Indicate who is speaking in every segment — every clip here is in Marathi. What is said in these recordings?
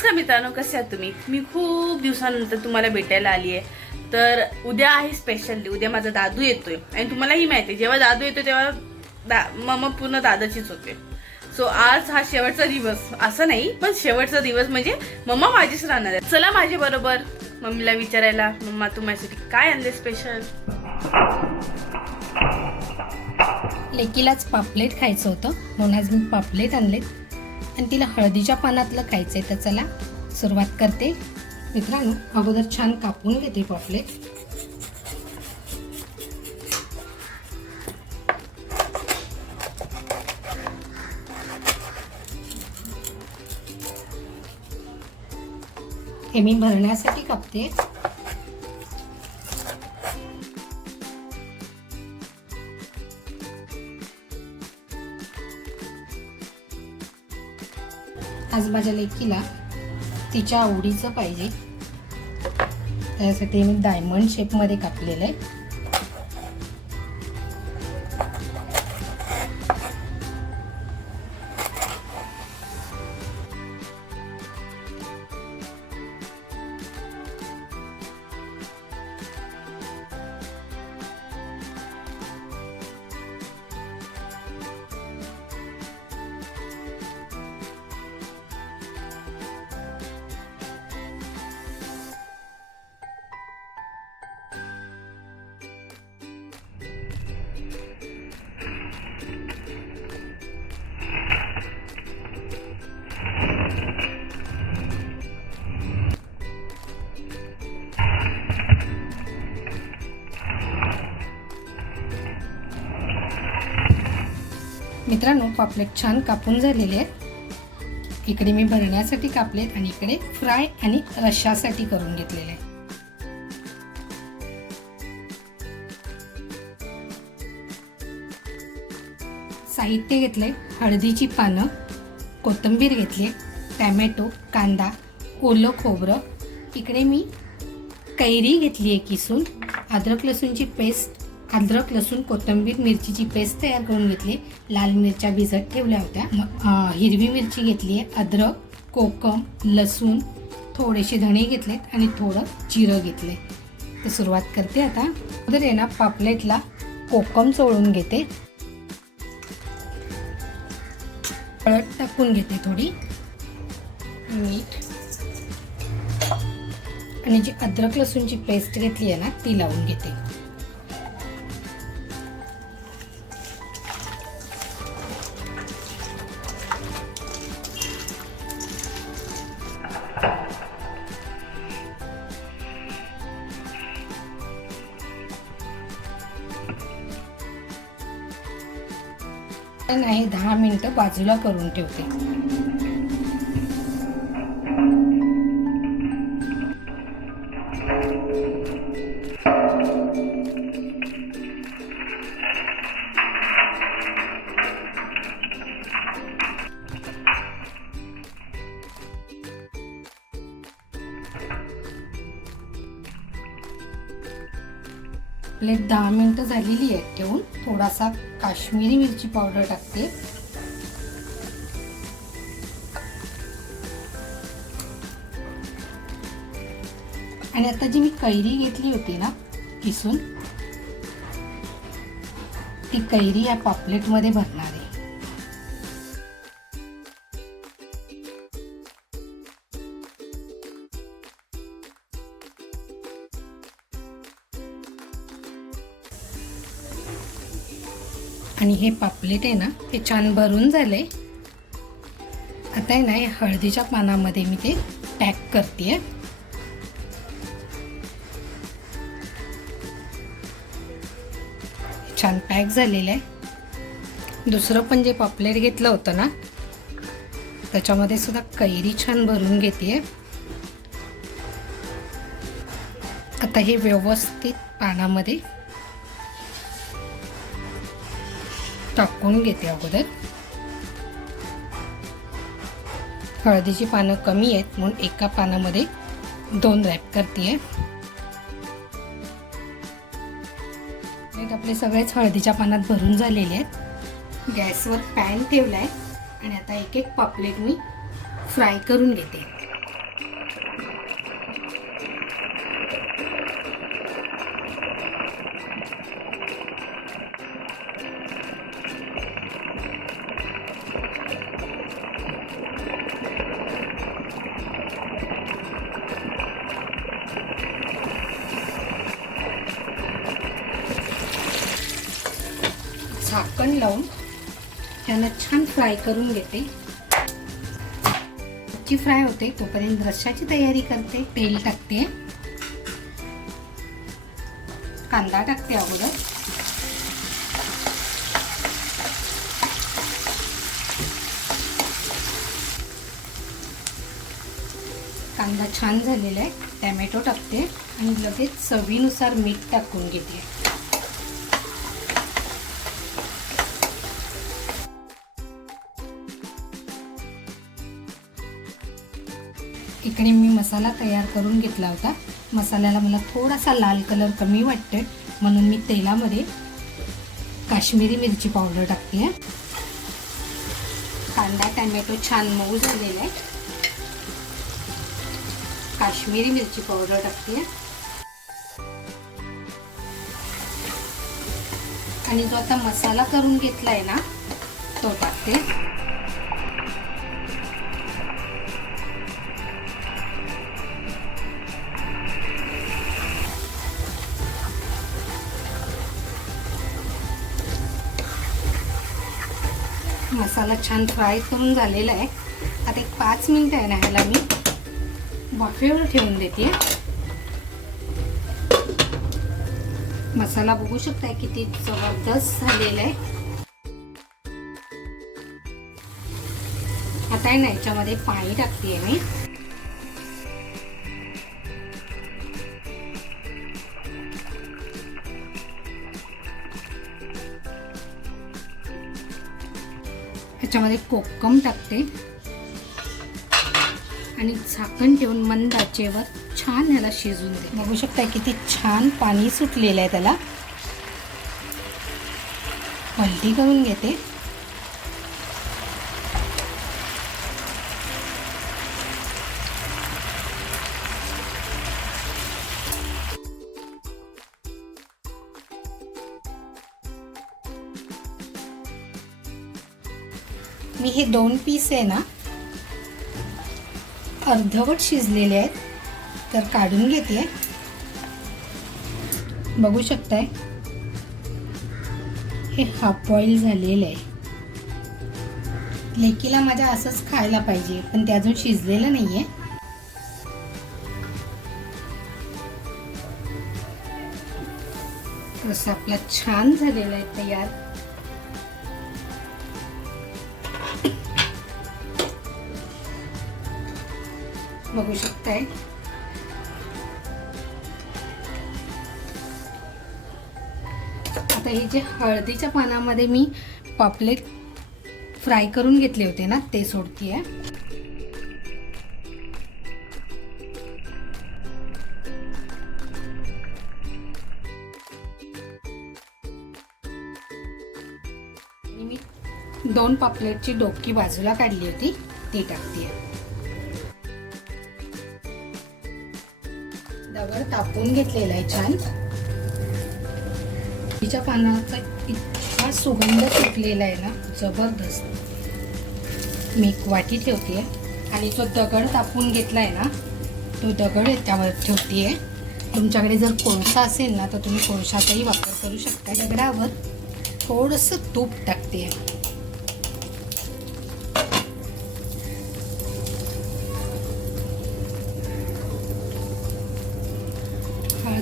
Speaker 1: नमस्कार मित्रांनो कसे आहात तुम्ही? मी खूप दिवसानंतर तुम्हाला भेटायला आली आहे तर उद्या आहे स्पेशल उद्या माझा दादू येतोय. आणि तुम्हालाही माहिती आहे जेव्हा दादू येतो तेव्हा दा मम्मा पूर्ण दादाचीच होते. सो आज हा शेवटचा दिवस. असं नाही पण शेवटचा दिवस म्हणजे मम्मा माझीच राहणार आहे चला माझ्या बरोबर. मम्मीला विचारायला मम्मा तू माझ्यासाठी काय आणले स्पेशल
Speaker 2: लेकीलाच पापलेट खायचं होतं. म्हणून आज मी पापलेट आणलेत. आणि तिला हळदीच्या पानातलं खायचं आहे तर चला सुरुवात करते. मित्रांनो अगोदर छान कापून घेते पॉपलेट. हे मी भरण्यासाठी कापते. माझ्या लेकीला तिच्या आवडीचं पाहिजे. त्यासाठी मी डायमंड शेपमध्ये कापलेलं आहे. मित्रांनो पापलेट छान कापून झालेले आहेत. इकडे मी भरण्यासाठी कापलेत आणि इकडे फ्राय आणि रश्शासाठी करून घेतलेले आहे साहित्य घेतले हळदीची पानं कोथिंबीर घेतली टॅमॅटो कांदा ओलं खोबरं. इकडे मी कैरी घेतली आहे किसून अद्रक लसूणची पेस्ट अद्रक लसूण कोथिंबीर मिरचीची पेस्ट तयार करून घेतली. लाल मिरच्या भिजत ठेवल्या होत्या. हिरवी मिरची घेतली आहे. अद्रक कोकम लसूण थोडेसे धणे घेतलेत आणि थोडं जिरं घेतले तर सुरुवात करते आता. अगोदर आहे ना पापलेटला कोकम चोळून घेते. हळद टाकून घेते थोडी. मीठ. आणि जी अद्रक लसूणची पेस्ट घेतली आहे ना ती लावून घेते. दहा मिनटं बाजूला करून ठेवते. प्लेट दहा मिनटं झालेली आहे ठेवून थोडासा काश्मीरी मिरची पावडर टाकते. आणि आता जी मी कैरी घेतली होती ना किसून ती कैरी या पापलेटमध्ये भरणार आहे. आणि हे पापलेट आहे ना हे छान भरून झाले आता आहे ना हे हळदीच्या पानामध्ये मी ते पॅक करते छान पॅक झालेलं आहे. दुसरं पण जे पापलेट घेतलं होतं ना त्याच्यामध्ये सुद्धा कैरी छान भरून घेते आता हे व्यवस्थित पानामध्ये टाकून घेते अगोदर. हळदीची पानं कमी आहेत म्हणून एका पानामध्ये दोन रॅप करते आपले सगळेच हळदीच्या पानात भरून झालेले आहेत. गॅसवर पॅन ठेवला आहे आणि आता एक एक पापलेट मी फ्राय करून घेते. झाकण लावून त्यांना छान फ्राय करून घेते. ची फ्राय होते तोपर्यंत रश्शाची तयारी करते. तेल टाकते. कांदा टाकते अगोदर. कांदा छान झालेला आहे. टॅमॅटो टाकते. आणि लगेच चवीनुसार मीठ टाकून घेते. इकडे मी मसाला तयार करून घेतला होता. मसाल्याला मला थोडासा लाल कलर कमी वाटतोय. म्हणून मी तेलामध्ये काश्मीरी मिरची पावडर टाकते. कांदा टॅमॅटो छान मऊ झालेला आहे काश्मीरी मिरची पावडर टाकते. आणि जो आता मसाला करून घेतला आहे ना तो टाकते. मसाला छान फ्राय करून झालेला आहे. आता एक पाच मिनिटं आहे ना ह्याला मी वाफेवर ठेवून देते. मसाला बघू शकताय किती जबरदस्त झालेला आहे. आता आहे ना याच्यामध्ये पाणी टाकते मी. त्याच्यामध्ये कोकम टाकते. आणि झाकण ठेवून मंद आचेवर छान ह्याला शिजून दे बघू शकता किती छान पाणी सुटलेलं आहे त्याला. पलटी करून घेते. मी हे दोन पीस आहे ना अर्धवट शिजलेले आहेत तर काढून घेते. बघू शकताय? हे हाफ बॉईल झालेलं आहे. लेकीला माझ्या असंच खायला पाहिजे पण ते अजून शिजलेलं नाही आहे रस्सा आपला छान झालेला आहे तयार. बघू शकताय. आता हे जे हळदीच्या पानामध्ये मी पापलेट फ्राय करून घेतले होते ना ते सोडतीये. आहे मी दोन पापलेटची डोकी बाजूला काढली होती ती टाकते दगड तापून घेतलेला आहे छान. तिच्या पानाचा इतका सुगंध सुटलेला आहे ना जबरदस्त. मी एक वाटी ठेवते आणि जो दगड तापून घेतला आहे ना तो दगड त्यावर ठेवते. तुमच्याकडे जर कोळसा असेल ना तर तुम्ही कोळशाचाही वापर करू शकता. दगडावर थोडंसं तूप टाकते.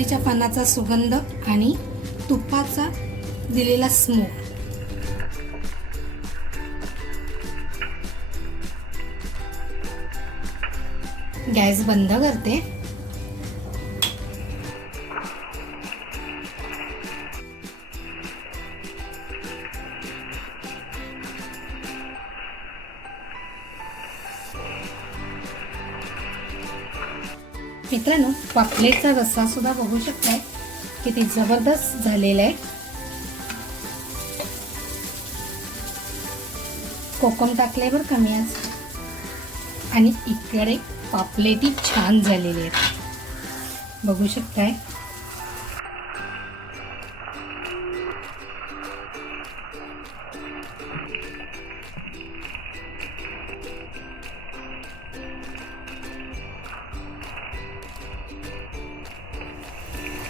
Speaker 2: हळदीच्या पानाचा सुगंध आणि तुपाचा दिलेला स्मोक गॅस बंद करते. मित्रांनो पापलेटचा रस्सा सुद्धा बघू शकताय. किती जबरदस्त झालेला आहे. कोकम टाकल्यावर कमी आज. आणि इकडे पापलेटी छान झालेली आहेत बघू शकताय.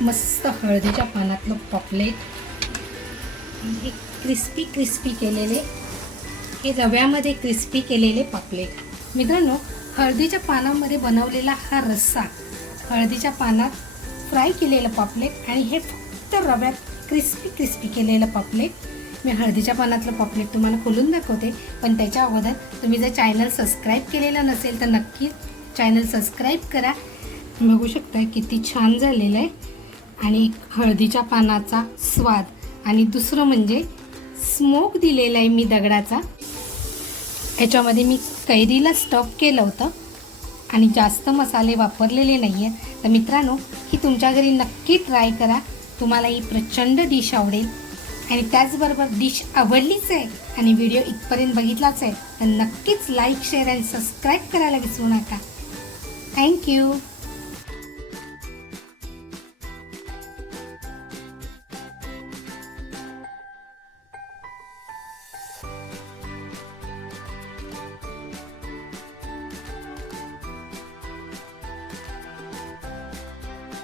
Speaker 2: मस्त हळदीच्या पानातलं पॉपलेट हे क्रिस्पी क्रिस्पी केलेले हे रव्यामध्ये क्रिस्पी केलेले पापलेट. मित्रांनो हळदीच्या पानामध्ये बनवलेला हा रस्सा हळदीच्या पानात फ्राय केलेलं पापलेट आणि हे फक्त रव्यात क्रिस्पी क्रिस्पी केलेलं पापलेट. मी हळदीच्या पानातलं पापलेट तुम्हाला खोलून दाखवते पण त्याच्या अगोदर तुम्ही जर चॅनल सबस्क्राईब केलेलं नसेल तर नक्की चॅनल सबस्क्राईब करा. बघू शकता किती छान झालेलं आहे. आणि हळदीच्या पानाचा स्वाद. आणि दुसरं म्हणजे स्मोक दिलेला आहे मी दगडाचा. याच्यामध्ये मी कैरीला स्टॉक केलं होतं. आणि जास्त मसाले वापरलेले नाही आहेत तर मित्रांनो ही तुमच्या घरी नक्की ट्राय करा. तुम्हाला ही प्रचंड डिश आवडेल. आणि त्याचबरोबर डिश आवडलीच आहे आणि व्हिडिओ इथपर्यंत बघितलाच आहे तर नक्कीच लाईक शेअर आणि सबस्क्राईब करायला विसरू नका. थँक्यू